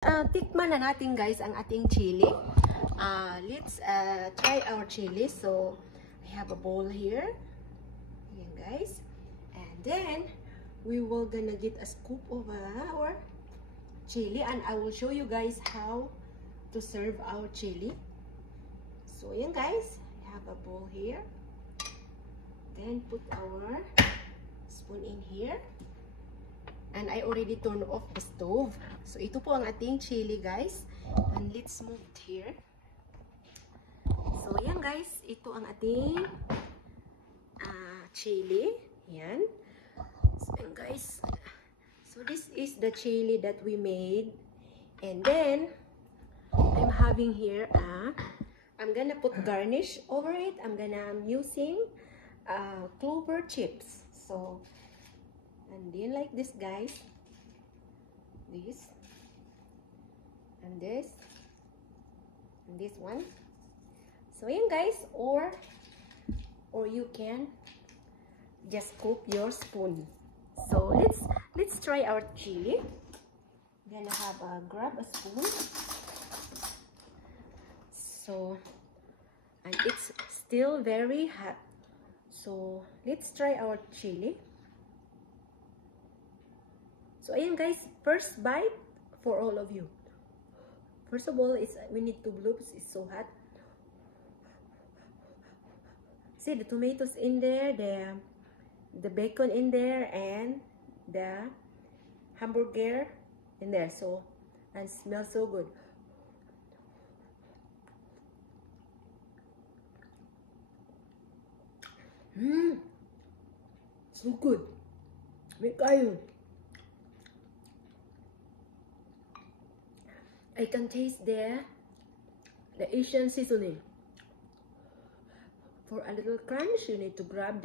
Tikman na natin guys ang ating chili. Let's try our chili. So, I have a bowl here. Ayan guys. And then, we will gonna get a scoop of our chili. And I will show you guys how to serve our chili. So, ayan guys. I have a bowl here. Then, put our spoon in here. And I already turned off the stove. So, ito po ang ating chili, guys. And let's move it here. So, yan guys. Ito ang ating chili. Yan. So, yan guys. So, this is the chili that we made. And then, I'm having here, I'm gonna put garnish over it. I'm using clover chips. So, and then like this guys, this and this and this one. So yan guys, or you can just scoop your spoon. So let's try our chili. I'm gonna grab a spoon. So, and it's still very hot. So let's try our chili. So, ayan guys, first bite for all of you. First of all, we need to blow because it's so hot. See the tomatoes in there, the bacon in there, and the hamburger in there. So, and it smells so good. So good. May kayo. I can taste the Asian seasoning. For a little crunch, you need to grab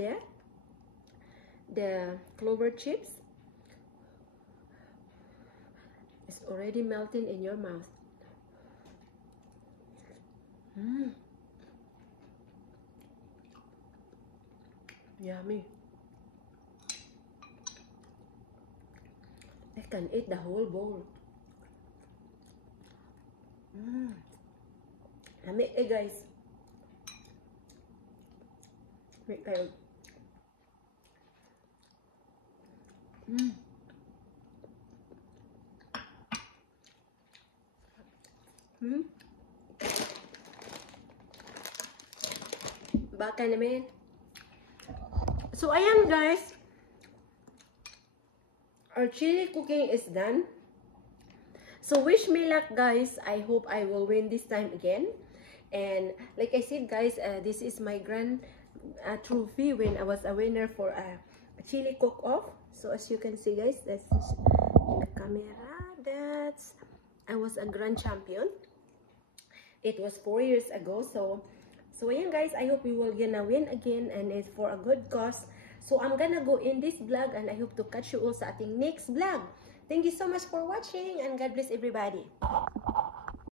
the clover chips. It's already melting in your mouth. Yummy. I can eat the whole bowl. Lami guys. Lami kayo. Baka naman. So ayan guys. Our chili cooking is done. So wish me luck guys. I hope I will win this time again. And like I said guys, this is my grand trophy when I was a winner for a chili cook-off. So as you can see guys, that's in the camera. I was a grand champion. It was 4 years ago. So ayan guys, I hope we will gonna win again, and it's for a good cause. So I'm gonna go in this vlog, and I hope to catch you all sa ating next vlog. Thank you so much for watching, and God bless everybody.